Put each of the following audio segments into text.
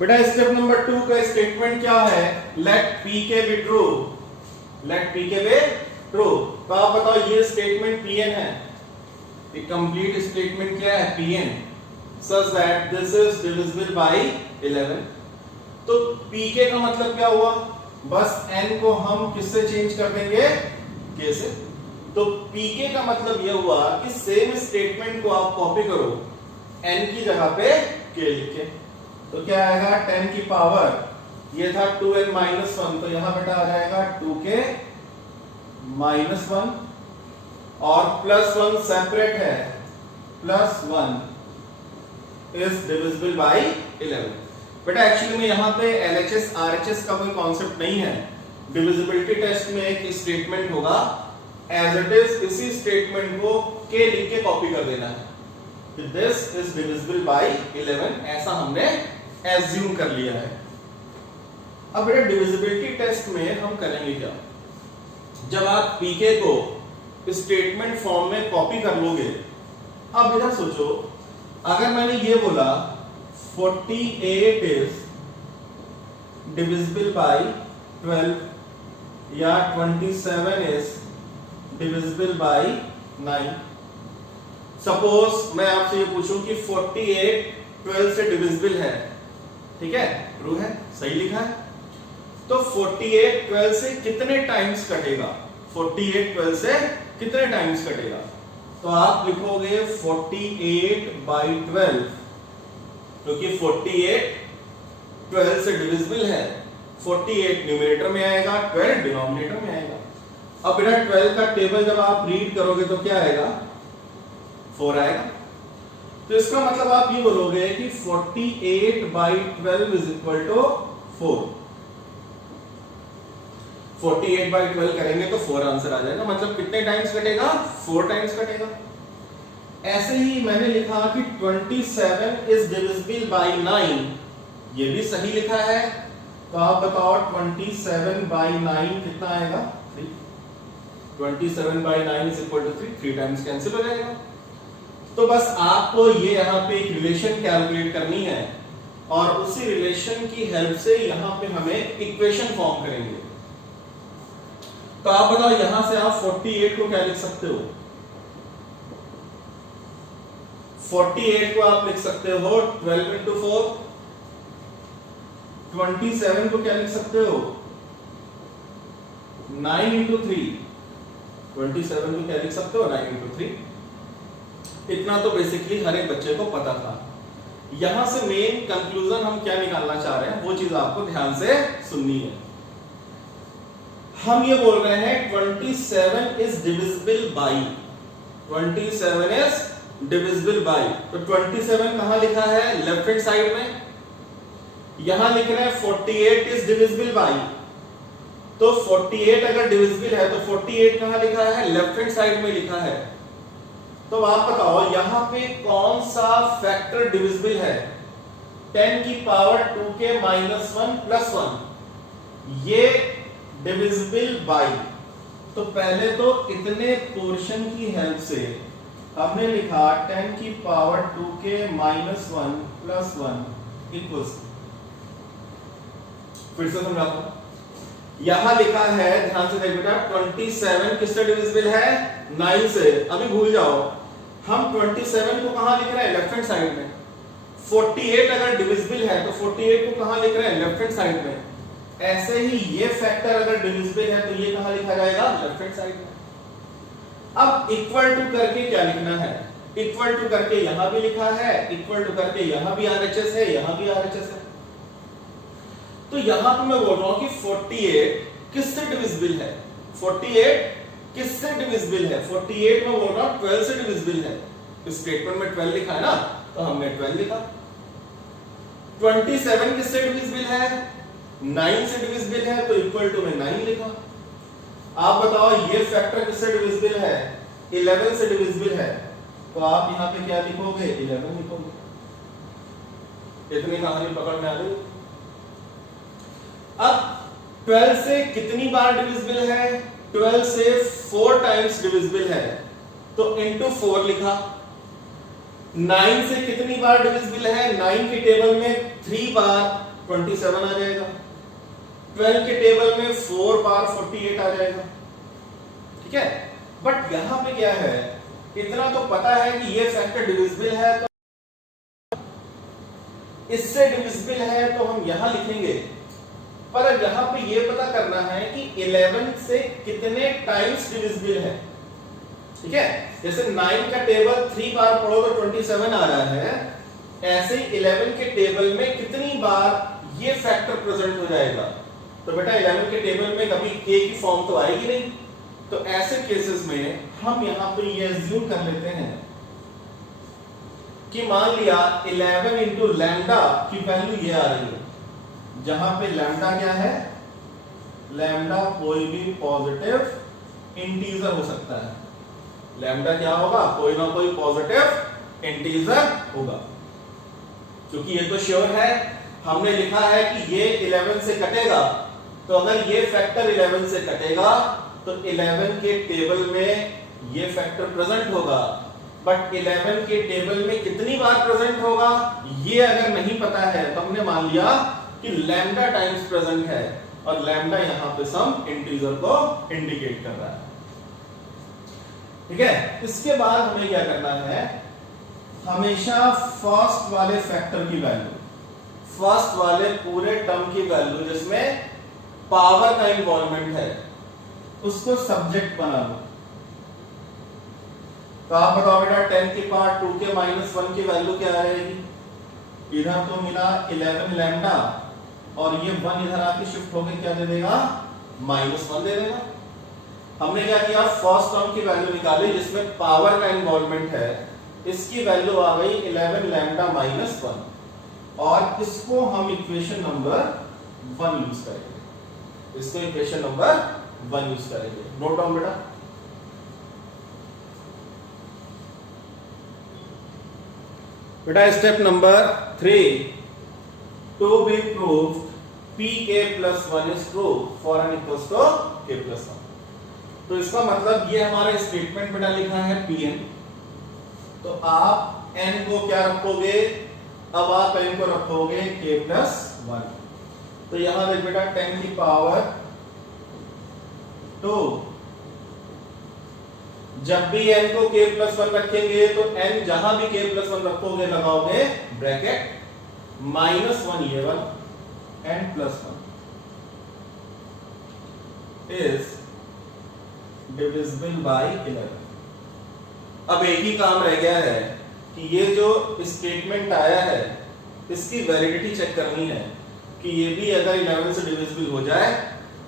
बेटा step number 2 का statement क्या है? लेट पी के बी ट्रू, लेट पी के बी ट्रू। तो आप बताओ ये स्टेटमेंट Pn है, ये कंप्लीट स्टेटमेंट क्या है? Pn such that this is divisible by 11। तो pk का मतलब क्या हुआ? बस n को हम किससे चेंज कर देंगे? k से। तो pk का मतलब यह हुआ कि सेम स्टेटमेंट को आप कॉपी करो, n की जगह पे k लिख के। तो क्या आएगा? 10 की पावर ये था 2n माइनस 1, तो यहां बेटा आ जाएगा 2k माइनस 1 और प्लस 1 सेपरेट है, प्लस 1 इज डिविजिबल बाय 11। बेटा एक्चुअली में यहां पे LHS RHS का कोई कॉन्सेप्ट नहीं है। डिविजिबिलिटी टेस्ट में एक स्टेटमेंट होगा, एज इट इज इसी स्टेटमेंट को k लिख के कॉपी कर देना है। दिस इज डिविजिबल बाय 11, ऐसा हमने एज्यूम कर लिया है। अब बेटा डिविजिबिलिटी टेस्ट में हम करेंगे क्या? जब आप pk को स्टेटमेंट फॉर्म में कॉपी कर लोगे, अब बेटा सोचो अगर मैंने ये बोला 48 इज डिविजिबल बाय 12 या 27 इज डिविजिबल बाय 9। सपोज मैं आपसे ये पूछूं कि 48 12 से डिविजिबल है, ठीक है, ट्रू है, सही लिखा है। तो 48 12 से कितने टाइम्स कटेगा? 48 12 से कितने टाइम्स कटेगा? तो आप लिखोगे 48 बाई 12, क्योंकि 48 12 से डिविजिबल है। 48 न्यूमरेटर में आएगा, 12 डिनोमिनेटर में आएगा। अब बेटा 12 का टेबल जब आप रीड करोगे तो क्या आएगा? 4 आएगा। तो इसका मतलब आप ये बोलोगे कि 48 by 12 is equal to 4। 48 by 12 करेंगे तो 4 आंसर आ जाएगा। मतलब कितने टाइम्स कटेगा? 4 टाइम्स कटेगा। ऐसे ही मैंने लिखा कि 27 इज डिविजिबल बाई 9, ये भी सही लिखा है। तो आप बताओ 27 बाई 9 कितना आएगा? 3। 27 by 9 is equal to 3 times cancel हो जाएगा। तो बस आपको ये यहाँ पे एक रिलेशन कैलकुलेट करनी है और उसी रिलेशन की हेल्प से यहाँ पे हमें इक्वेशन फॉर्म करेंगे। तो आप बताओ यहां से आप 48 को क्या लिख सकते हो? 48 को आप लिख सकते हो 12 इंटू 4। 27 को क्या लिख सकते हो? 9 इंटू 3। 27 को क्या लिख सकते हो? 9 इंटू 3। इतना तो बेसिकली हर एक बच्चे को पता था। यहां से मेन कंक्लूजन हम क्या निकालना चाह रहे हैं वो चीज आपको ध्यान से सुननी है। हम ये बोल रहे हैं 27 is divisible by, 27 is divisible by. तो 27 कहां लिखा है? लेफ्ट हैंड साइड में। यहां लिख रहे हैं 48 इज डिविजिबल बाई, तो 48 अगर डिविजिबल है तो 48 कहां लिखा है? लेफ्ट हैंड साइड में लिखा है। तो आप बताओ यहां पे कौन सा फैक्टर डिविजिबल है? 10 की पावर 2k माइनस 1 प्लस 1, ये डिविजिबल बाई। तो पहले तो इतने पोर्शन की हेल्प से हमने लिखा 10 की power 2k minus 1 plus 1 equals. फिर से समझाता हूं। यहां लिखा है, ध्यान से देख बेटा, 27 किससे डिविजिबल है? 9 से। अभी भूल जाओ, हम 27 को कहां लिख रहे हैं? लेफ्ट हैंड साइड में। 48 अगर डिविजिबल है तो 48 को कहां लिख रहे हैं? लेफ्ट हैंड साइड में। ऐसे ही ये फैक्टर अगर डिविजिबल है तो ये कहां लिखा जाएगा? लेफ्ट हैंड साइड में। अब इक्वल टू करके क्या लिखना है? इक्वल टू करके यहां भी लिखा है, इक्वल टू करके यहां भी RHS है, यहां भी RHS है। तो यहां पे मैं बोल रहा हूं कि 48 किससे डिविजिबल है? 48 किससे डिविजिबल है? 48 में बोल रहा हूं 12 से डिविजिबल है। स्टेटमेंट में 12 लिखा है ना, तो हमने 12 लिखा। 27 किससे डिविजिबल है? 9 से डिविजिबल है, तो इक्वल टू में 9 लिखा। आप बताओ ये फैक्टर किससे डिविजिबल है? 11 से डिविजिबल है, तो आप यहां पे क्या लिखोगे? 11 लिखोगे। इतनी कहानी पकड़ में आ गई। अब 12 से कितनी बार डिविजिबल है? 12 से 4 टाइम्स डिविजिबल है, तो इंटू 4 लिखा। 9 से कितनी बार डिविजिबल है? 9 के टेबल में 3 बार 27 आ जाएगा, 12 के टेबल में 4 बार 48 आ जाएगा, ठीक है। बट यहां पे क्या है, इतना तो पता है कि ये फैक्टर डिविजिबल है, तो इससे डिविजिबल है तो हम यहां लिखेंगे, पर यहां पे ये पता करना है कि 11 से कितने टाइम्स डिविजिबल है, ठीक है। जैसे 9 का टेबल 3 बार पढ़ो तो 27 आ रहा है, ऐसे ही 11 के टेबल में कितनी बार ये फैक्टर प्रेजेंट हो जाएगा। तो बेटा 11 के टेबल में कभी k की फॉर्म तो आएगी नहीं, तो ऐसे केसेस में हम यहां पे ये अज्यूम कर लेते हैं कि मान लिया 11 इंटू लैम्डा की वैल्यू ये आ रही है, जहां पे लैम्डा क्या है, लैम्डा कोई भी पॉजिटिव इंटीजर हो सकता है। लैम्डा क्या होगा, कोई ना कोई पॉजिटिव इंटीजर होगा, क्योंकि ये तो श्योर है, हमने लिखा है कि ये 11 से कटेगा, तो अगर ये फैक्टर 11 से कटेगा तो 11 के टेबल में ये फैक्टर प्रेजेंट होगा, बट 11 के टेबल में कितनी बार प्रेजेंट होगा ये अगर नहीं पता है तो हमने मान लिया कि लैम्डा टाइम्स प्रेजेंट है, और लैम्डा यहां पे सम इंटीजर को इंडिकेट कर रहा है, ठीक है। इसके बाद हमें क्या करना है, हमेशा फर्स्ट वाले फैक्टर की वैल्यू, फर्स्ट वाले पूरे टर्म की वैल्यू जिसमें पावर का इन्वॉल्वमेंट है, उसको सब्जेक्ट बना लो। तो आप बताओ बेटा 10 की पावर 2 के -1 की वैल्यू क्या रहेगी? इधर तो मिला 11 लैम्डा, और ये 1 इधर आके शिफ्ट होके क्या दे देगा, -1 दे देगा। हमने क्या किया, फर्स्ट टर्म की वैल्यू निकाली जिसमें पावर का इन्वॉल्वमेंट है, इसकी वैल्यू आ गई 11 लैम्डा -1, और इसको हम इक्वेशन नंबर 1 यूज करेंगे, इसको इक्वेशन नंबर 1 यूज करेंगे। नोट डाउन बेटा, बेटा step number 3, to be proved pk + 1 is true for n equals to k + 1। तो इसका मतलब ये हमारा स्टेटमेंट बेटा लिखा है Pn, तो आप n को क्या रखोगे, अब आप n को रखोगे k + 1। तो यहां देख बेटा 10 की पावर 2, जब भी n को k + 1 रखेंगे तो n जहां भी k + 1 रखोगे लगाओगे ब्रैकेट, -1 ये वाला n + 1 इज डिविजिबल बाय 11। अब एक ही काम रह गया है कि ये जो स्टेटमेंट आया है इसकी वैलिडिटी चेक करनी है कि ये भी अगर 11 से डिविजिबल हो जाए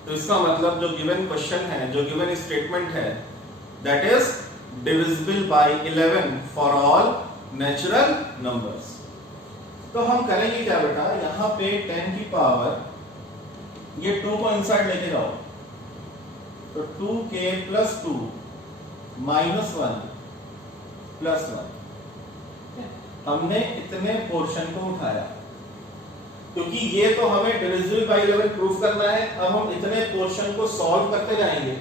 तो इसका मतलब जो गिवन क्वेश्चन है, जो गिवन स्टेटमेंट है, that is divisible by 11 for all natural numbers. तो हम करेंगे क्या बेटा, यहां पे 10 की पावर ये 2 को इनसाइड लेके जाओ, तो 2k + 2 -1 + 1, हमने इतने पोर्शन को उठाया क्योंकि ये तो हमें डिविजिबल बाय 11 प्रूफ करना है। अब हम इतने पोर्शन को सॉल्व करते जाएंगे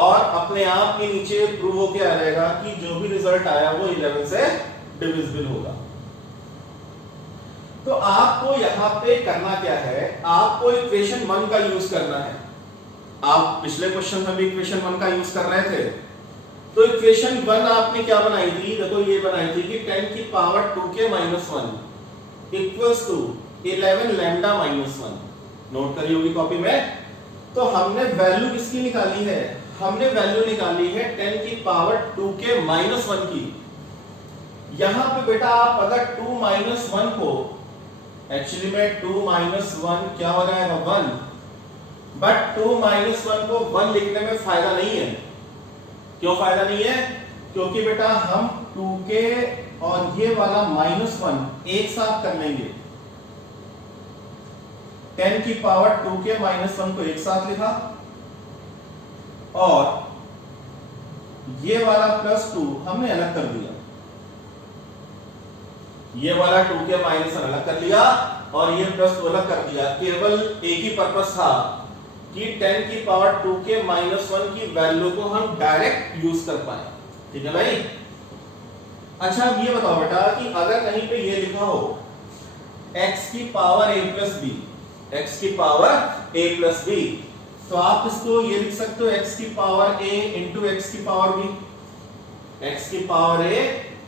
और अपने आप के नीचे प्रूव होके आ जाएगा कि जो भी रिजल्ट आया वो 11 से डिविजिबल होगा। तो आपको यहां पे करना क्या है, आपको इक्वेशन 1 का यूज करना है। आप पिछले क्वेश्चन में भी इक्वेशन 1 का यूज कर रहे थे, तो इक्वेशन 1 आपने क्या बनाई थी, देखो ये बनाई थी कि 10 की power 2k - 1 equals to 11 lambda -1। Note करी होगी कॉपी में। तो हमने वैल्यू किसकी निकाली है, हमने वैल्यू निकाली है 10 की पावर 2k - 1 की। यहां पे बेटा आप अगर 2 - 1 को एक्चुअली में 2 - 1 क्या हो जाएगा 1, बट 2 - 1 को 1 लिखने में फायदा नहीं है। क्यों फायदा नहीं है, क्योंकि बेटा हम 2k और ये वाला -1 एक साथ कर लेंगे। 10 की पावर 2k - 1 को एक साथ लिखा और ये वाला +2 हमने अलग कर दिया। ये वाला 2k - 1 अलग कर लिया और ये +2 अलग कर दिया। केवल एक ही पर्पस था कि 10 की पावर 2k - 1 की वैल्यू को हम डायरेक्ट यूज कर पाए। ठीक है भाई। अच्छा अब ये बताओ बेटा कि अगर कहीं पे ये लिखा हो x की power a plus b, x की पावर a प्लस बी, तो आप इसको ये लिख सकते हो x की पावर a इंटू एक्स की पावर b, x की power a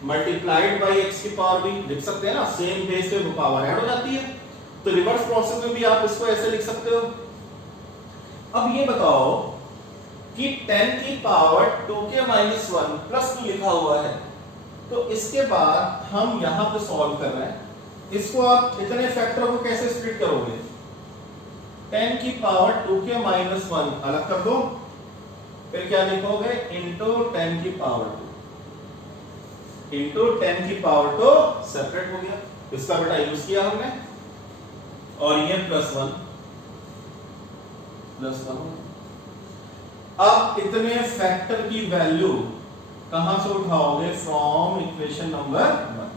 multiplied by x की पावर b लिख सकते हैं ना, सेम बेस पे वो पावर ऐड हो जाती है। तो रिवर्स प्रोसेस में भी आप इसको ऐसे लिख सकते हो। अब ये बताओ कि 10 की पावर 2k माइनस 1 प्लस 2 लिखा हुआ है, तो इसके बाद हम यहां पे सॉल्व कर रहे हैं, इसको आप इतने फैक्टर को कैसे स्प्लिट करोगे? 10 की पावर 2k माइनस 1 अलग कर दो, फिर क्या लिखोगे? इंटू 10 की पावर 2 इंटू 10 की पावर 2 सेपरेट हो गया, इसका बेटा यूज किया हमने, और ये प्लस 1 अब इतने फैक्टर की वैल्यू कहां से उठाओगे? From equation number 1।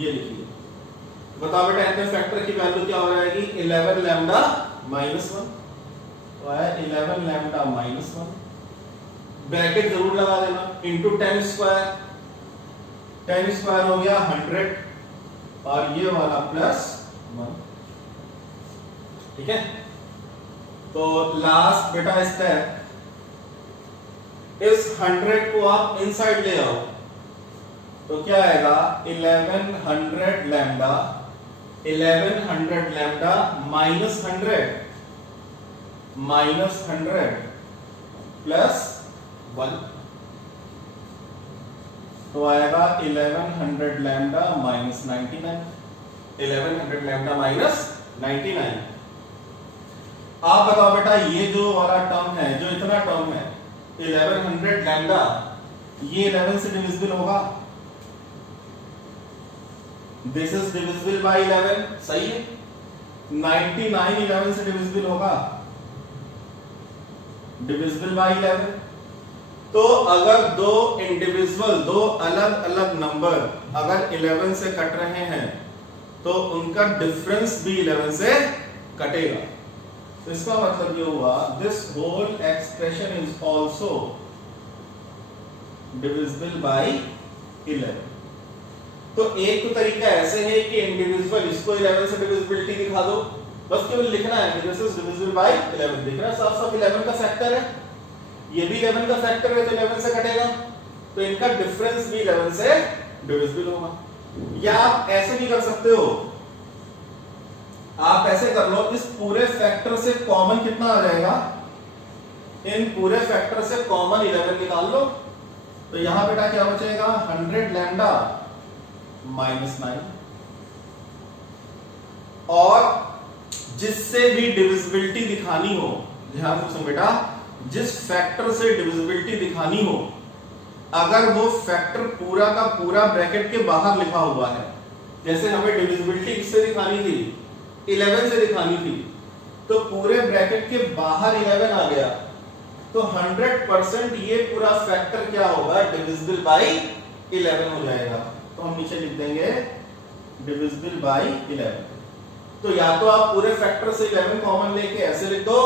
ये लिखिए, बताओ बेटा इतने फैक्टर की वैल्यू क्या हो जाएगी? 11 लैम्डा माइनस 1, तो है 11 लैम्डा माइनस 1, ब्रैकेट जरूर लगा देना, इंटू 10 स्क्वायर, 10 स्क्वायर हो गया 100, और ये वाला प्लस 1, ठीक है। तो लास्ट बेटा स्टेप, इस 100 को आप इनसाइड ले आओ, तो क्या आएगा? 1100 लैम्डा, 1100 लैम्डा माइनस 100 प्लस 1, तो आएगा 1100 लैम्डा माइनस 99, 1100 लैम्डा माइनस 99। आप बताओ बेटा ये जो वाला टर्म है, जो इतना टर्म है 1100 लैम्डा, ये 11 से डिविजिबल होगा? दिस इज डिविजिबल बाय 11, सही है। 99 11 से डिविजिबल होगा? Divisible by 11। तो अगर दो इंडिविजुअल, दो अलग अलग नंबर अगर 11 से कट रहे हैं, तो उनका डिफरेंस भी 11 से कटेगा। तो इसका मतलब ये हुआ, this whole expression is also divisible by 11। तो एक तो तरीका ऐसे है कि इंडिविजुअल, इसको 11 से डिविजिबिलिटी दिखा दो, बस केवल लिखना है कि दिस इज डिविजिबल बाय 11, दिख रहा है साफ साफ 11 का फैक्टर है, ये भी 11 का फैक्टर है, तो 11 से कटेगा, तो इनका डिफरेंस भी 11 से डिविजिबल होगा। या आप ऐसे भी कर सकते हो, आप ऐसे कर लो, इस पूरे फैक्टर से कॉमन कितना आ जाएगा? इन पूरे फैक्टर से कॉमन 11 निकाल लो, तो यहां बेटा क्या बचेगा? 100 लैम्डा माइनस 9, और जिससे भी डिविजिबिलिटी दिखानी हो, ध्यान से सुन बेटा, जिस फैक्टर से डिविजिबिलिटी दिखानी हो, अगर वो फैक्टर पूरा का पूरा ब्रैकेट के बाहर लिखा हुआ है, जैसे हमें डिविजिबिलिटी किससे दिखानी थी? 11 से दिखानी थी, तो पूरे ब्रैकेट के बाहर 11 आ गया, तो 100% ये पूरा फैक्टर क्या होगा? डिविजिबल बाय 11 हो जाएगा। तो हम नीचे लिख देंगे डिविजिबल बाय 11। तो या तो आप पूरे फैक्टर से 11 कॉमन लेके ऐसे लिख दो,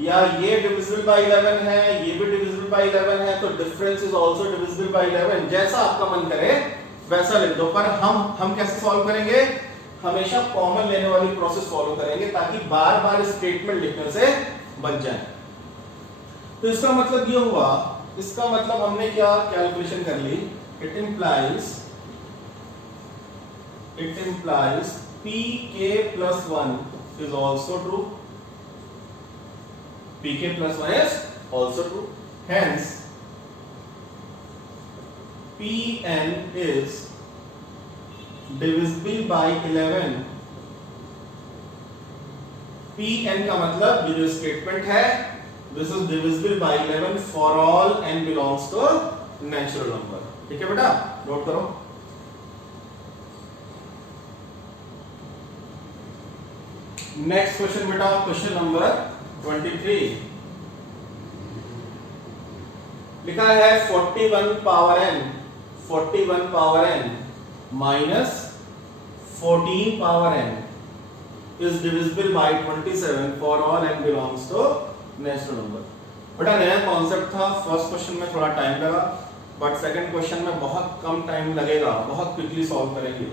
या ये डिविजिबल बाय 11 है, ये भी डिविजिबल बाय 11 है, तो difference is also divisible by 11, जैसा आपका मन करे वैसा लिख दो। पर हम कैसे सॉल्व करेंगे? हमेशा कॉमन लेने वाली प्रोसेस फॉलो करेंगे, ताकि बार बार स्टेटमेंट लिखने से बच जाए। तो इसका मतलब ये हुआ, इसका मतलब हमने क्या कैलकुलेशन कर ली? It implies pk plus 1 is also true. pk plus 1 is also true. Hence pn is divisible by 11। pn का मतलब ये जो स्टेटमेंट है, this is divisible by 11 for all n belongs to natural number। ठीक है बेटा, नोट करो। Next question बेटा, क्वेश्चन नंबर 23 लिखा है 41 power n minus 14 power n is divisible by 27 for all n belongs to natural number. बेटा नया concept था, फर्स्ट क्वेश्चन में थोड़ा टाइम लगा, बट सेकंड क्वेश्चन में बहुत कम टाइम लगेगा, बहुत क्विकली सॉल्व करेंगे।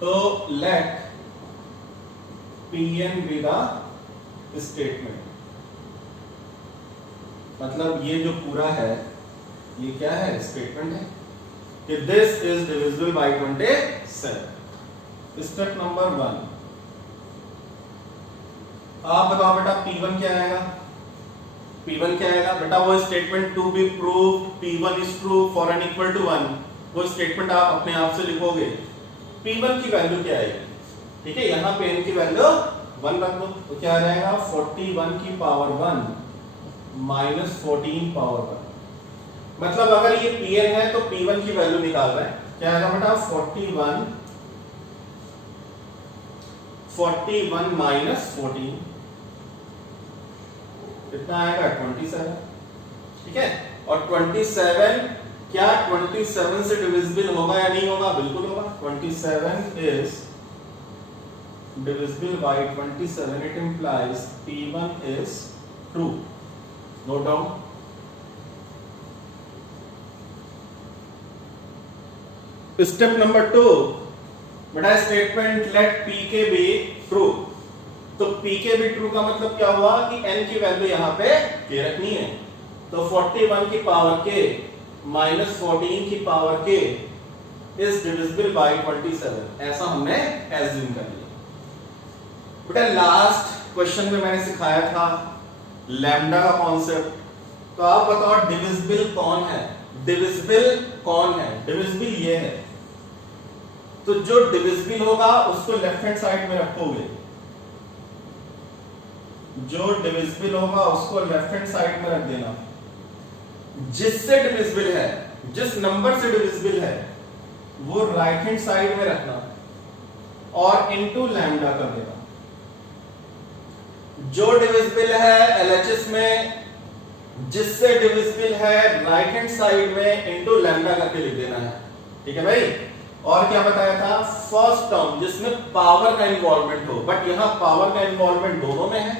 तो let Pn be the statement, मतलब ये जो पूरा है ये क्या है, स्टेटमेंट है कि this is divisible bye 27। Step number 1, आप बताओ बेटा P1 क्या आएगा? P1 क्या आएगा बेटा? वो statement to be proved P1 is true for n equal to 1, वो स्टेटमेंट आप अपने आप से लिखोगे। P1 की वैल्यू क्या आएगी? ठीक है, यहां पे n की वैल्यू 1 रख दो, तो क्या आ जाएगा 41 की पावर 1 माइनस 14 पावर 1। मतलब अगर ये Pn है तो P1 की वैल्यू निकाल रहे हैं, क्या आएगा बेटा 41 माइनस 14 कितना आएगा 27। ठीक है, और 27 क्या 27 से डिविजिबल होगा या नहीं होगा? बिल्कुल होगा। 27 is divisible by 27, it implies P1 is true. Note down. Step number 2, बेटा statement let Pk be true। तो Pk be true का मतलब क्या हुआ कि n की वैल्यू यहाँ पे k रखनी है, तो 41 की पावर k माइनस 14 की power k is divisible by 27, ऐसा हमने एज्यूम कर लिया। बेटा लास्ट क्वेश्चन में मैंने सिखाया था लैम्डा का कॉन्सेप्ट, तो आप बताओ डिविजिबल कौन है? डिविजिबल कौन है? डिविजिबल ये है, तो जो डिविजिबल होगा उसको लेफ्ट हैंड साइड में रखोगे, जो डिविजिबल होगा उसको लेफ्ट हैंड साइड में रख देना। जिससे डिविजिबल है, जिस नंबर से डिविजिबल है वो राइट हैंड साइड में रखना और इनटू लैम्डा कर देना। जो डिविजिबल है LHS में, जिससे डिविजिबल है राइट हैंड साइड में इनटू लैम्डा करके लिख देना है। ठीक है भाई, और क्या बताया था? फर्स्ट टर्म जिसमें पावर का इन्वॉल्वमेंट हो, बट यहां पावर का इन्वॉल्वमेंट दोनों में है,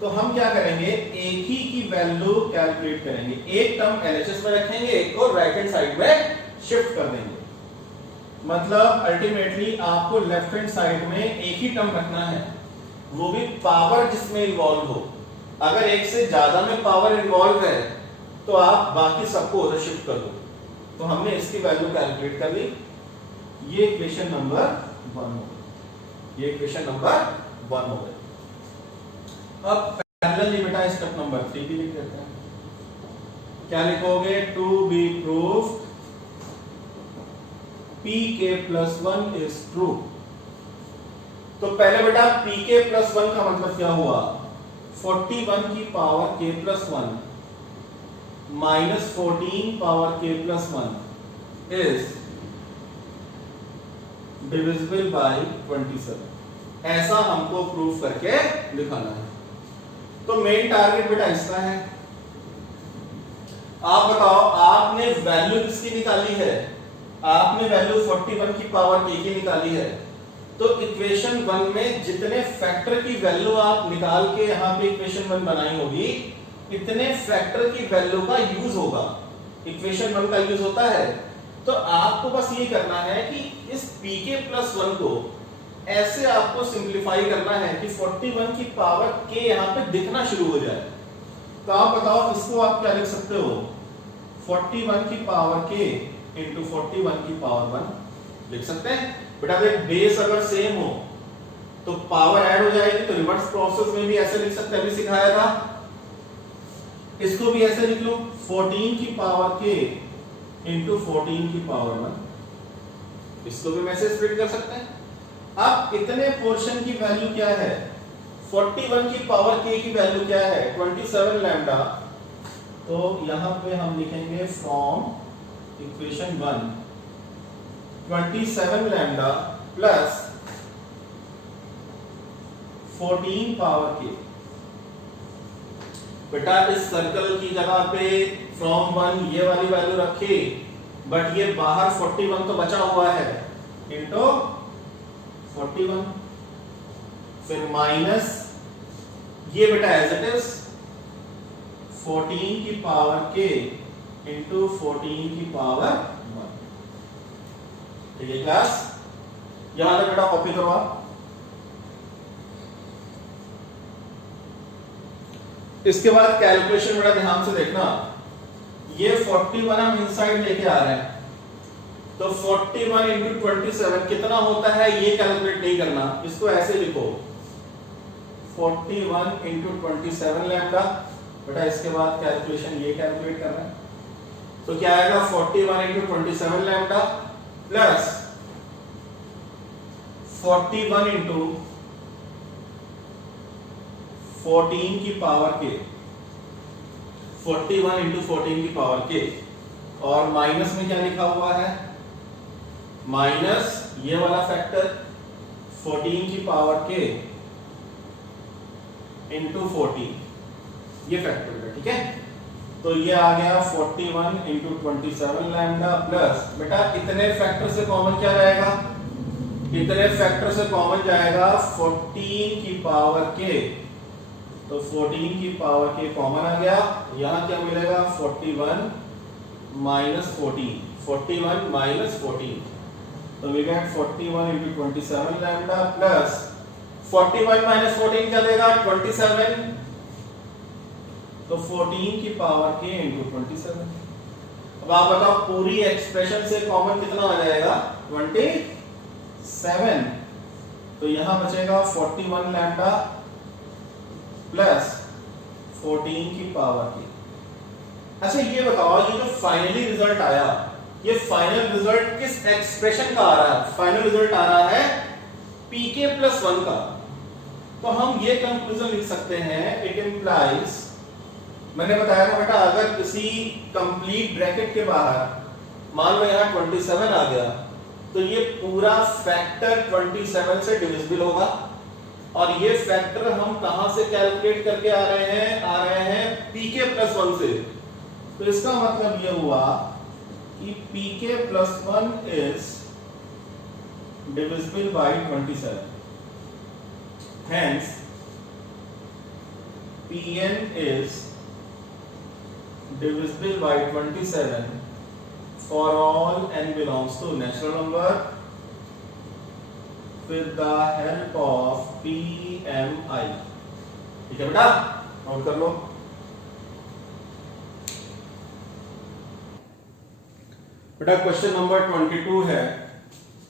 तो हम क्या करेंगे एक ही की वैल्यू कैलकुलेट करेंगे, एक टर्म LHS में रखेंगे, एक को राइट हैंड साइड में शिफ्ट कर देंगे। मतलब अल्टीमेटली आपको लेफ्ट हैंड साइड में एक ही टर्म रखना है, वो भी पावर जिसमें इन्वॉल्व हो। अगर एक से ज्यादा में पावर इन्वॉल्व है तो आप बाकी सबको उधर शिफ्ट कर दो। तो हमने इसकी वैल्यू कैलकुलेट कर ली, ये इक्वेशन नंबर 1 हो गई, ये इक्वेशन नंबर 1 हो गई। अब पैरेलली बेटा स्टेप नंबर 3 भी लिख देते हैं। क्या लिखोगे? To be proved Pk plus 1 is true। तो पहले बेटा Pk plus 1 का मतलब क्या हुआ? 41 की power k plus 1 minus 14 power k plus 1 is divisible by 27। ऐसा हमको प्रूफ करके दिखाना है। तो मेन टारगेट बेटा इसका है। आप बताओ, आपने वैल्यू किसकी निकाली है? आपने वैल्यू 41 की पावर k की निकाली है, तो इक्वेशन 1 में जितने फैक्टर की वैल्यू आप निकाल के यहां पे इक्वेशन 1 बनाई होगी, इतने फैक्टर की वैल्यू का यूज होगा। इक्वेशन 1 का यूज होता है, तो आपको बस ये करना है कि इस Pk plus 1 को ऐसे आपको सिंप्लीफाई करना है कि 41 की पावर k यहां पे दिखना शुरू हो जाए। तो आप बताओ इसको आप क्या लिख सकते हो? 41 की पावर k इंटू 41 की पावर 1 लिख सकते हैं। बेटा देख, बेस अगर सेम हो तो पावर ऐड हो जाएगी, तो रिवर्स प्रोसेस में भी ऐसे लिख सकते हैं, अभी सिखाया था। इसको भी ऐसे लिख लो, 14 की पावर k इंटू 14 की पावर 1, इसको भी मैसे स्प्लिट कर सकते हैं। अब इतने पोर्शन की वैल्यू क्या है? 41 की पावर k की वैल्यू क्या है? 27 लैम्डा। तो यहां पे हम लिखेंगे from equation 1 27 lambda plus 14 power k। बेटा इस सर्कल की जगह पे फ्रॉम 1 ये वाली वैल्यू रखे, बट ये बाहर 41 तो बचा हुआ है, इनटू 41, फिर माइनस ये बेटा एज इट इज 14 की पावर k इंटू 14 की पावर 1। ठीक है क्लास, यहां तक बेटा कॉपी करो आप। इसके बाद कैलकुलेशन बड़ा ध्यान से देखना, ये 41 हम इनसाइड लेके आ रहे हैं, तो 41 इंटू 27 कितना होता है ये कैलकुलेट नहीं करना, इसको ऐसे लिखो 41 इंटू 27 लैम्डा। बेटा इसके बाद कैलकुलेशन ये कैलकुलेट करना है, तो क्या आएगा 41 इंटू 27 लैम्डा प्लस 41 इंटू 14 की पावर के, 41 इंटू 14 की पावर के, और माइनस में क्या लिखा हुआ है, माइनस ये वाला फैक्टर 14 की पावर के इंटू 14, ये फैक्टर है। ठीक है, तो ये आ गया 41 इंटू 27 लैम्डा प्लस, बेटा इतने फैक्टर से कॉमन क्या जाएगा, इतने फैक्टर से कॉमन जाएगा 14 की पावर के, तो 14 की पावर के कॉमन आ गया, यहां क्या मिलेगा 41 माइनस 14, 41 माइनस 14, तो we get 41 into 27 lambda plus 41 minus 14 क्या देगा 27, तो 14 की पावर के इंटू 27। अब आप बताओ पूरी एक्सप्रेशन से कॉमन कितना आ जाएगा 27, तो यहां बचेगा 41 लैम्डा प्लस 14 की पावर की। अच्छा ये बताओ, ये जो फाइनली रिजल्ट आया, ये फाइनल रिजल्ट किस एक्सप्रेशन का आ रहा है, फाइनल रिजल्ट आ रहा है pk प्लस 1 का, तो हम ये कंक्लूजन लिख सकते हैं, इट इंप्लाइज, मैंने बताया था बेटा अगर किसी कंप्लीट ब्रैकेट के बाहर मान लो यहां 27 आ गया, तो ये पूरा फैक्टर 27 से डिविजिबल होगा, और ये फैक्टर हम कहां से कैलकुलेट करके आ रहे हैं pk प्लस 1 से, तो इसका मतलब ये हुआ कि pk plus 1 is divisible bye 27, hence pn is divisible by 27 for all n belongs to natural number with the help of PMI। ठीक है बेटा, नोट कर लो। बेटा क्वेश्चन नंबर 22 है,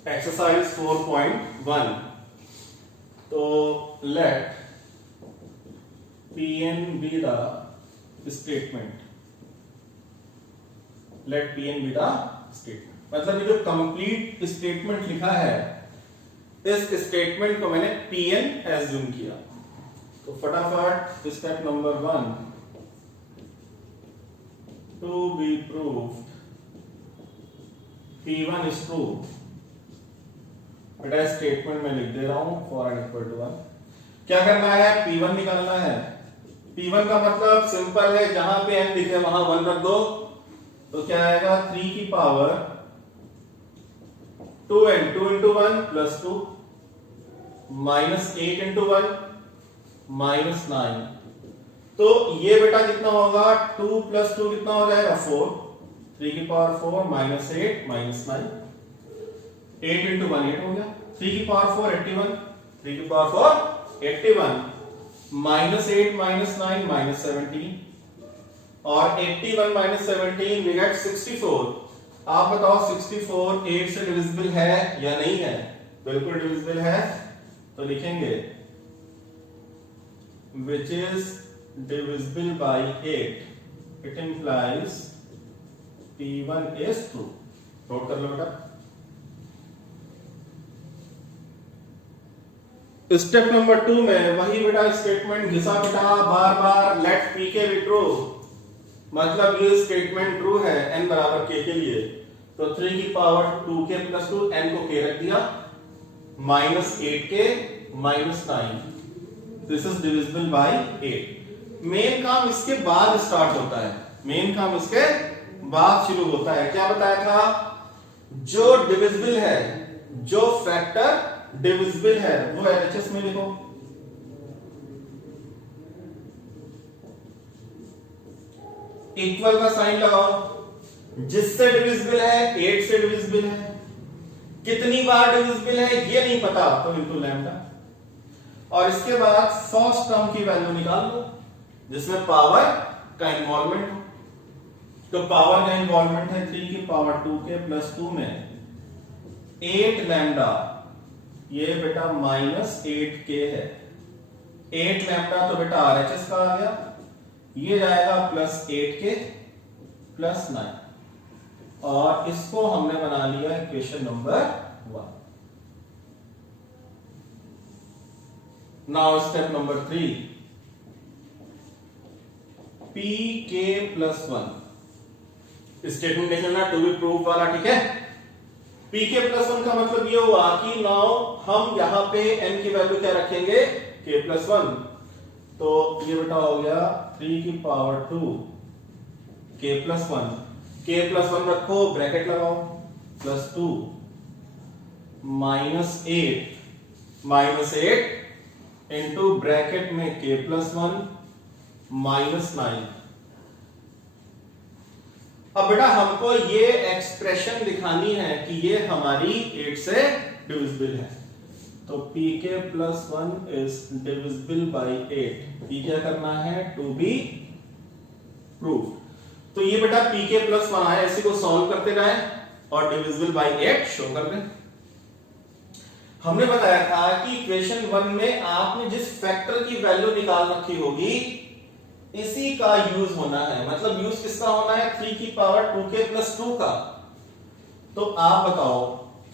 एक्सरसाइज 4.1, तो let Pn be the statement, let Pn be the statement, मतलब ये जो कंप्लीट स्टेटमेंट लिखा है, इस स्टेटमेंट को मैंने Pn एज्यूम किया, तो फटाफट step number 1, to be proved P1 is true, बेटा स्टेटमेंट में लिख दे रहा हूं फॉर n इक्वल टू 1। क्या करना है, P1 निकालना है। P1 का मतलब सिंपल है, जहां पे n दिखे वहां 1 रख दो, तो क्या आएगा 3 की power 2n, 2 into 1 plus 2, minus 8 into 1 minus 9, तो ये बेटा कितना होगा 2 प्लस 2 कितना हो जाएगा 4, 3 की पावर 4 माइनस 8 माइनस 9, 8 इंटू 1 8 हो गया, 3 की पावर 4 81, 3 की पावर 4 81, माइनस 8 माइनस 9 माइनस 17, और 81 माइनस 17 वी गेट 64। आप बताओ 64 8 से डिविजिबल है या नहीं है, बिल्कुल डिविजिबल है, तो लिखेंगे which is divisible by 8, it implies P1 is true। Note कर लो बेटा। स्टेप नंबर 2 में वही बेटा स्टेटमेंट घिसा बेटा बार बार, लेट pk बी ट्रू, मतलब ये स्टेटमेंट ट्रू है n बराबर k के लिए, तो 3 की पावर 2k प्लस 2, n को k रख दिया, minus 8k minus 9, this is divisible bye 8। Main काम इसके बाद स्टार्ट होता है, मेन काम इसके बाद शुरू होता है। क्या बताया था, जो डिविजिबल है, जो फैक्टर डिविजिबल है वो LHS में लिखो, इक्वल का साइन लगाओ, जिससे डिविजिबल है 8 से डिविजिबल है, कितनी बार डिविजिबल है ये नहीं पता तो इनटू लैम्डा, और इसके बाद फर्स्ट टर्म की वैल्यू निकाल लो जिसमें पावर का इन्वॉल्वमेंट हो। तो पावर का इन्वॉल्वमेंट है 3 की पावर 2k प्लस 2 में 8 लैम्डा, ये बेटा -8k है। 8 लैम्डा तो बेटा RHS का आ गया, ये जाएगा प्लस 8k प्लस 9, और इसको हमने बना लिया equation number 1। Now step number 3, pk plus 1 statement लिखना टू बी प्रूव वाला, ठीक है। pk प्लस 1 का मतलब ये हुआ कि नाउ हम यहां पे n की वैल्यू क्या रखेंगे, k प्लस 1, तो ये बेटा हो गया 3 की power 2 k plus 1, k plus 1 रखो ब्रैकेट लगाओ प्लस 2 -8 इंटू ब्रैकेट में k प्लस 1 -9। अब बेटा हमको ये एक्सप्रेशन दिखानी है कि ये हमारी 8 से डिविजिबल है, तो pk plus 1 is divisible by 8, ये क्या करना है टू बी प्रूव। तो ये बेटा pk प्लस 1 आया, इसी को सॉल्व करते रहे और डिविजिबल बाई 8 शो कर दें। हमने बताया था कि इक्वेशन 1 में आपने जिस फैक्टर की वैल्यू निकाल रखी होगी इसी का यूज होना है, मतलब यूज किसका होना है 3 की पावर 2k प्लस 2 का। तो आप बताओ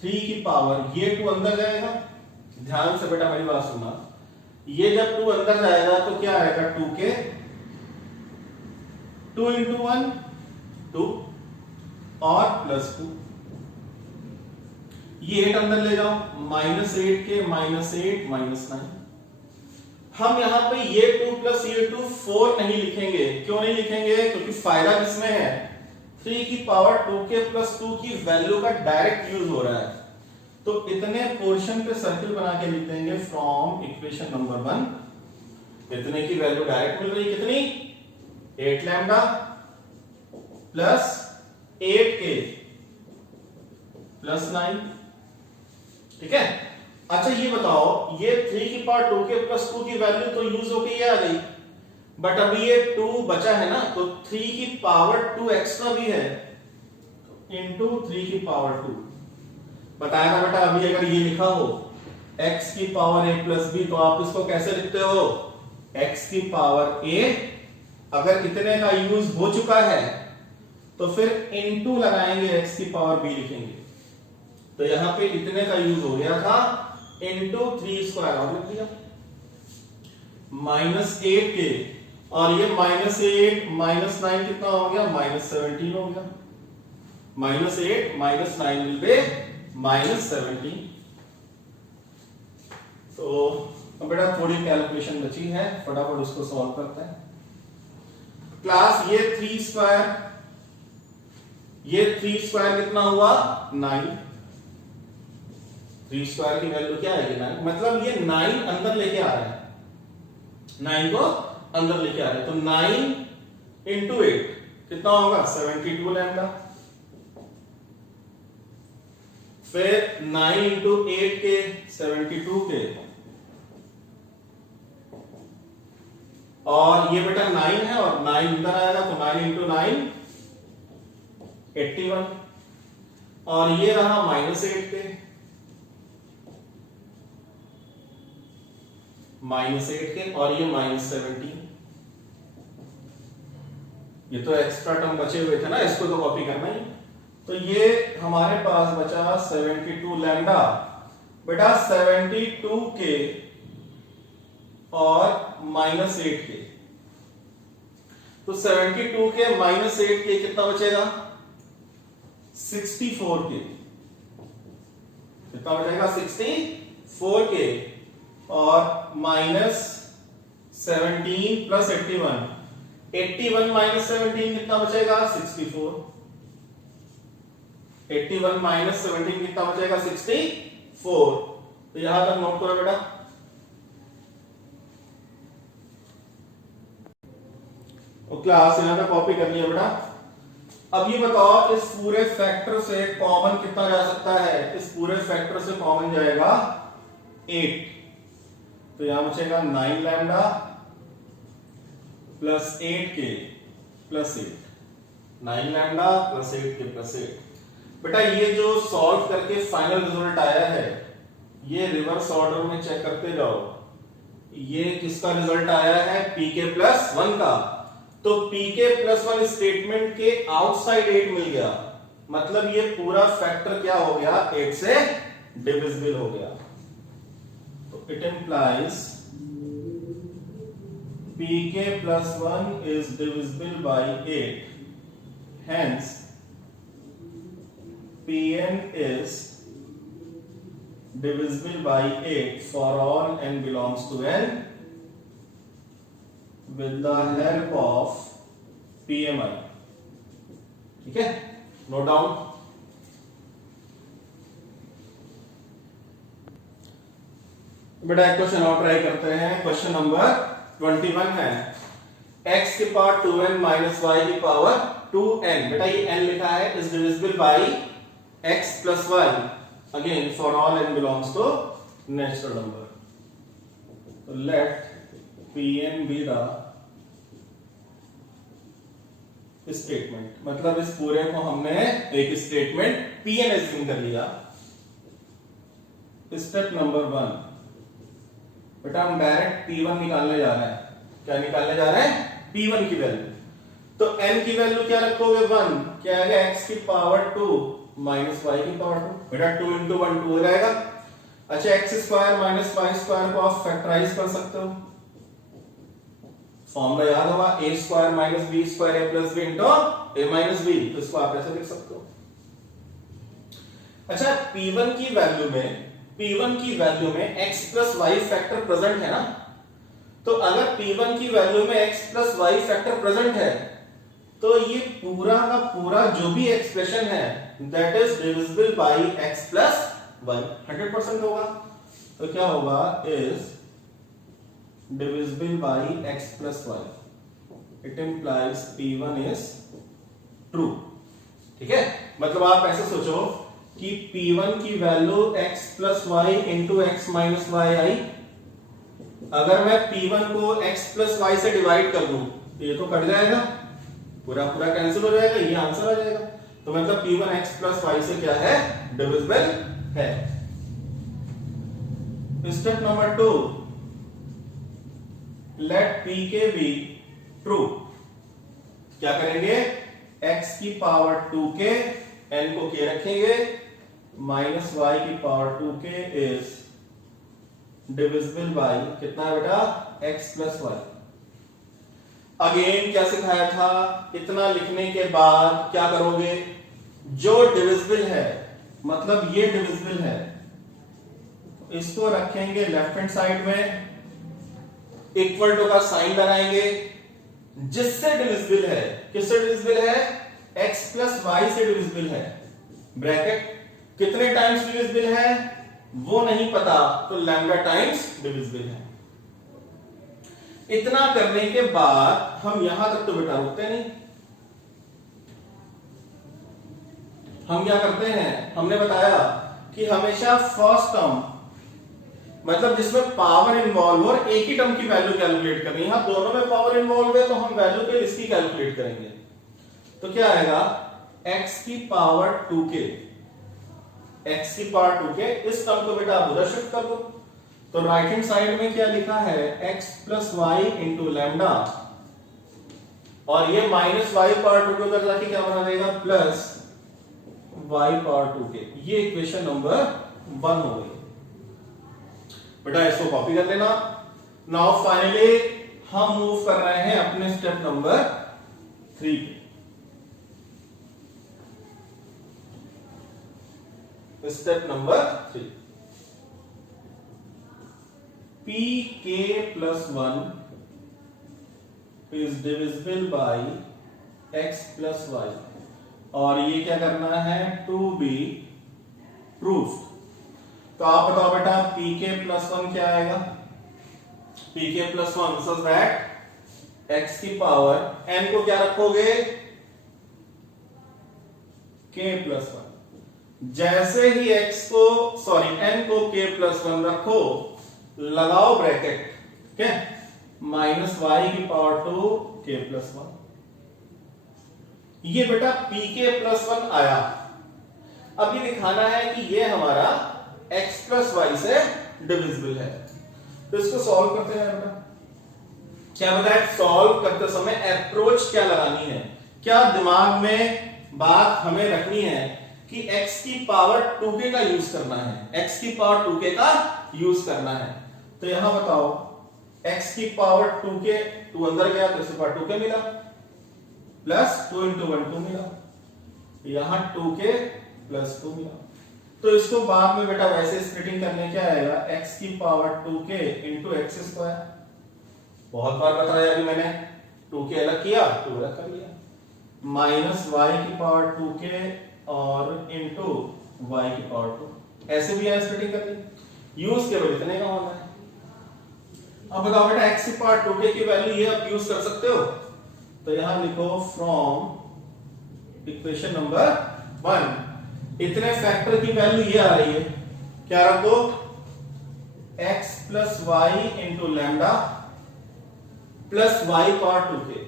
3 की पावर, ये 2 अंदर जाएगा, ध्यान से बेटा मेरी बात सुनना, ये जब 2 अंदर जाएगा तो क्या आएगा 2k, 2 इंटू 1 2 और प्लस 2, ये 8 अंदर ले जाओ, -8k -8 -9। हम यहां पे ये 2 प्लस ये 2 4 नहीं लिखेंगे, क्यों नहीं लिखेंगे, क्योंकि फायदा किसमें है 3 की पावर 2k प्लस 2 की वैल्यू का डायरेक्ट यूज हो रहा है। तो इतने पोर्शन पे सर्किल बना के लिख देंगे फ्रॉम इक्वेशन नंबर 1, इतने की वैल्यू डायरेक्ट मिल रही, कितनी 8 लैम्डा प्लस 8k प्लस 9, ठीक है। अच्छा ये बताओ, ये 3 की पावर 2k प्लस 2 की वैल्यू तो यूज होके ये आ गई, बट अभी ये 2 बचा है ना, तो 3 की पावर 2 एक्स्ट्रा भी है, इंटू 3 की पावर 2। बताया ना बेटा, अभी अगर ये लिखा हो x की पावर a प्लस b, तो आप इसको कैसे लिखते हो x की पावर a, अगर इतने का यूज हो चुका है तो फिर इनटू लगाएंगे x की पावर b लिखेंगे, तो यहां पे इतने का यूज हो गया था, इंटू 3 स्क्वायर और लिख दिया -8k, और ये -8 -9 कितना हो गया -17 हो गया, -8 -9 विल बी -17। तो अब बेटा थोड़ी कैलकुलेशन बची है, फटाफट उसको सॉल्व करते हैं। क्लास ये 3 स्क्वायर, ये 3 स्क्वायर कितना हुआ 9, 3 स्क्वायर की वैल्यू क्या आएगी 9, मतलब ये 9 अंदर लेके आ रहा है, 9 को अंदर लेके आ रहा है, तो 9 इंटू 8 कितना होगा 72 लैम्डा, फिर 9 इंटू 8 के 72 के, और ये बेटा 9 है और 9 अंदर आएगा, तो 9 इंटू 9 81, और ये रहा -8 के, -8 के, और ये -17, ये तो एक्स्ट्रा टर्म बचे हुए थे ना, इसको तो कॉपी करना ही। तो ये हमारे पास बचा 72 लैम्डा, बेटा 72 के और -8 के, तो 72 के -8 के कितना बचेगा 64 के, कितना बचेगा 64 के, और -17 प्लस 81, 81 -17 कितना बचेगा 64, 81 -17 कितना बचेगा 64। तो यहां तक नोट करो बेटा। और क्लास यहां पे कॉपी करनी है बेटा, अब ये बताओ, इस पूरे फैक्टर से कॉमन कितना जा सकता है? इस पूरे फैक्टर से कॉमन जाएगा 8, तो यहां बचेगा 9 lambda plus 8k plus 8, 9 lambda plus 8k plus 8। बेटा ये जो सॉल्व करके फाइनल रिजल्ट आया है, ये रिवर्स ऑर्डर में चेक करते जाओ। ये किसका रिजल्ट आया है? pk प्लस 1 का। तो pk प्लस 1 स्टेटमेंट के आउटसाइड 8 मिल गया, मतलब ये पूरा फैक्टर क्या हो गया? 8 से डिविजिबल हो गया। तो it implies pk plus 1 is divisible by 8, hence pn is divisible by 8 for all n belongs to n with the help of pmi। ठीक है, नो डाउट। बेटा एक क्वेश्चन और ट्राई करते हैं। क्वेश्चन नंबर 21 है, x की पावर 2n माइनस y की पावर 2n। बेटा ये n लिखा है, is divisible by x plus y, again for all n belongs to natural number. तो let pn be the statement, मतलब इस पूरे को हमने एक स्टेटमेंट pn एज्यूम कर लिया। स्टेप नंबर 1, बेटा हम डायरेक्ट P1 निकालने जा रहे हैं। क्या निकालने जा रहे हैं? P1 की वैल्यू। तो n की वैल्यू क्या रखोगे? 1। क्या आएगा? x की पावर 2 माइनस y की पावर 2। बेटा 2 into 1 2 हो जाएगा। अच्छा x square minus y square को आप फैक्टराइज कर सकते हो, फॉर्मूला याद होगा, a square minus b square a plus b into a minus b। तो इसको आप ऐसे लिख सकते हो। अच्छा P1 की वैल्यू में x plus y factor present है ना, तो अगर P1 की वैल्यू में x plus y factor present है, तो ये पूरा का पूरा जो भी एक्सप्रेशन है that is divisible by x plus Y, 100% होगा। तो क्या होगा? Is divisible by x plus Y. It implies P1 is true. ठीक है, मतलब आप ऐसे सोचो कि P1 की value x plus Y into x minus Y आई। अगर मैं P1 को x प्लस वाई से डिवाइड कर दूं तो ये तो कट जाएगा, पूरा पूरा कैंसिल हो जाएगा, ये आंसर आ जाएगा। तो मतलब P1 x प्लस वाई से क्या है? डिविजिबल है। Step number 2, let pk be true. क्या करेंगे? x की पावर 2k, n को k रखेंगे, माइनस y की power 2k is divisible by कितना बेटा? x plus Y. अगेन क्या सिखाया था? इतना लिखने के बाद क्या करोगे? जो डिविजिबल है, मतलब ये डिविजिबल है, इसको रखेंगे लेफ्ट हैंड साइड में, इक्वल टू का साइन लगाएंगे। जिससे डिविजिबल है, किससे डिविजिबल है? x प्लस वाई से डिविजिबल है। ब्रैकेट कितने टाइम्स डिविजिबल है वो नहीं पता, तो लैम्डा टाइम्स डिविजिबल है। इतना करने के बाद हम यहां तक तो बेटा रुकते नहीं, हम क्या करते हैं? हमने बताया कि हमेशा फर्स्ट टर्म, मतलब जिसमें पावर इन्वॉल्व हो और एक ही टर्म की वैल्यू कैलकुलेट करनी है। यहां दोनों में पावर इन्वॉल्व है तो हम वैल्यू के इसकी कैलकुलेट करेंगे। तो क्या आएगा? x की पावर 2k, x की पावर 2k। इस टर्म को बेटा आप उधर शिफ्ट कर दो, तो राइट हैंड साइड में क्या लिखा है? x plus Y into lambda, और ये माइनस वाई पावर 2k उधर जाके क्या बना देगा? Plus y power 2k। ये इक्वेशन नंबर 1 हो गई। बेटा इसको कॉपी कर लेना। नाउ फाइनली हम मूव कर रहे हैं अपने स्टेप नंबर 3 पे। Step number 3, pk plus 1 is divisible by x plus y, और ये क्या करना है? To be proof. तो आप बताओ बेटा pk plus 1 क्या आएगा? pk plus 1 so that x की पावर n को क्या रखोगे? k plus one. जैसे ही n को k प्लस वन रखो, लगाओ ब्रैकेट, ठीक है, माइनस वाई की power two k plus one. ये बेटा pk प्लस वन आया। अब ये दिखाना है कि ये हमारा x प्लस वाई से डिविजिबल है। तो इसको सॉल्व करते हैं बेटा। क्या बताया, सॉल्व करते समय अप्रोच क्या लगानी है, क्या दिमाग में बात हमें रखनी है कि x की पावर 2k का यूज करना है, x की पावर 2k का यूज करना है। तो यहां बताओ, x की पावर 2k, 2 अंदर गया तो इसके पावर 2k मिला, प्लस 2 इंटू 1 2 मिला, यहां 2k प्लस 2 मिला। तो इसको बाद में बेटा वैसे स्प्लिटिंग करने क्या आएगा, x की power 2k into x square. बहुत बार बताया अभी मैंने, 2k अलग किया, 2 अलग कर लिया, माइनस वाई की पावर 2k और इंटू वाई की पावर 2। ऐसे भी है स्प्लिटिंग करनी, यूज केवल इतने का होना है। अब बताओ बेटा, x की पावर 2k की वैल्यू ये आप यूज कर सकते हो। तो यहां लिखो फ्रॉम इक्वेशन नंबर 1, इतने फैक्टर की वैल्यू ये आ रही है, क्या रखो, x plus Y into lambda plus y power 2k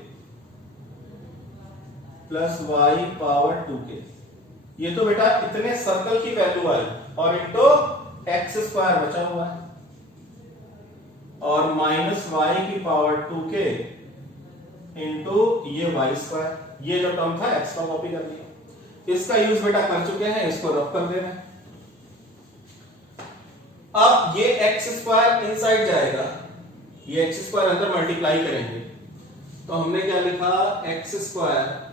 plus y power 2k। ये तो बेटा इतने सर्कल की वैल्यू आई और इंटू एक्स स्क्वायर बचा हुआ है, और माइनस वाई की पावर 2k इंटू ये वाई स्क्वायर। ये जो टर्म था एक्स का कॉपी कर दिया, इसका यूज बेटा कर चुके हैं, इसको रब कर दे रहे हैं। अब ये एक्स स्क्वायर इनसाइड जाएगा, ये एक्स स्क्वायर अंदर मल्टीप्लाई करेंगे, तो हमने क्या लिखा, x square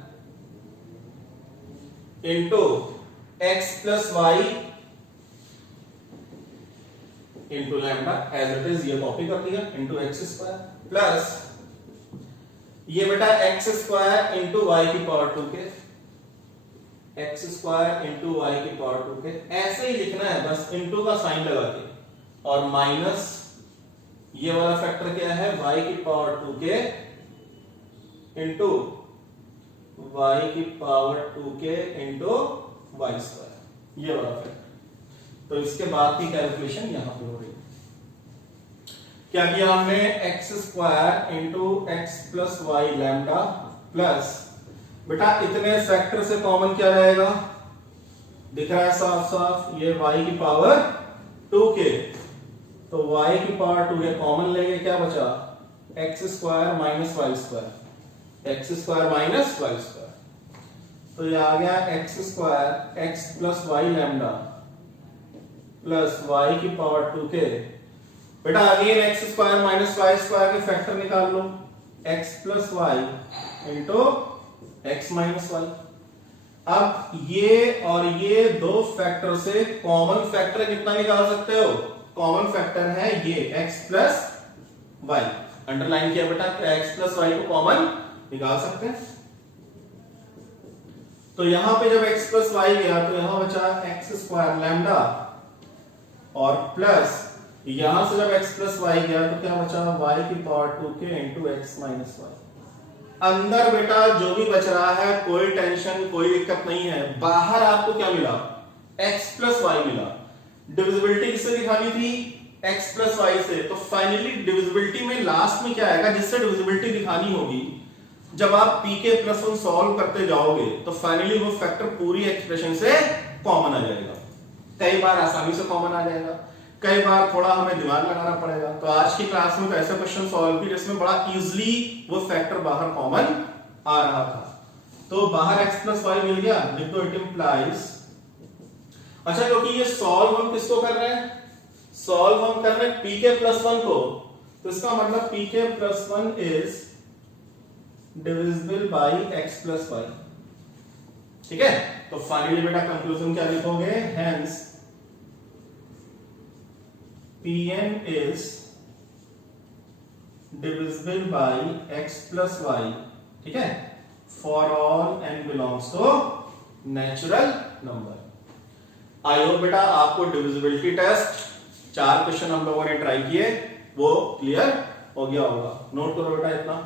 into x plus Y into lambda, as it is ये कॉपी कर दिया, इंटू एक्स स्क्वायर प्लस ये बेटा एक्स स्क्वायर इंटू वाई की power 2k, x square into y की पावर 2k। ऐसे ही लिखना है बस, इंटू का साइन लगा के, और माइनस ये वाला फैक्टर क्या है, y की पावर 2k इंटू वाई की power 2k into y square, ये वाला फैक्टर। तो इसके बाद की कैलकुलेशन यहां पे हो रही है। क्या किया हमने, x square into x plus Y lambda plus, बेटा इतने फैक्टर से कॉमन क्या रहेगा, दिख रहा है साफ साफ, ये y की पावर 2k, तो y की पावर 2k कॉमन लेंगे, क्या बचा, X square minus Y square, X square minus Y square. तो ये आ गया X square X plus Y lambda plus Y की पावर 2k। बेटा again X square minus Y square के फैक्टर निकाल लो, X plus Y into x minus Y. अब ये और ये दो फैक्टर से कॉमन फैक्टर कितना निकाल सकते हो, कॉमन फैक्टर है ये x प्लस वाई, अंडरलाइन किया बेटा, x प्लस वाई को कॉमन निकाल सकते हैं। तो यहां पे जब x प्लस वाई गया तो यहां बचा एक्स स्क्वायर लैम्डा, और प्लस यहां से जब x प्लस वाई गया तो क्या बचा, y की power 2k into x minus y. अंदर बेटा जो भी बच रहा है कोई टेंशन कोई दिक्कत नहीं है, बाहर आपको क्या मिला, x प्लस वाई मिला। डिविजिबिलिटी किससे दिखानी थी, x प्लस वाई से, तो फाइनली डिविजिबिलिटी में लास्ट में क्या आएगा, जिससे डिविजिबिलिटी दिखानी होगी, जब आप pk प्लस वन सॉल्व करते जाओगे तो फाइनली वो फैक्टर पूरी एक्सप्रेशन से कॉमन आ जाएगा। कई बार आसानी से कॉमन आ जाएगा, कई बार थोड़ा हमें दिमाग लगाना पड़ेगा। तो आज की क्लास में तो ऐसे क्वेश्चन सॉल्व किए जिसमें बड़ा इजीली वो फैक्टर बाहर कॉमन आ रहा था। तो बाहर x प्लस वाई मिल गया, लिख दो, इट इंप्लाइज, अच्छा क्योंकि ये सॉल्व हम किसको कर रहे हैं, सॉल्व हम कर रहे हैं pk प्लस वन को, तो इसका मतलब pk plus one is divisible by x plus y, ठीक है। तो फाइनली बेटा कंक्लूजन क्या लिखोगे, hence Pn is divisible by x plus y, ठीक है, for all n belongs to natural number। I hope बेटा आपको डिविजिबिलिटी टेस्ट 4 क्वेश्चन हम लोगों ने ट्राई किए, वो क्लियर हो गया होगा। नोट करो बेटा इतना।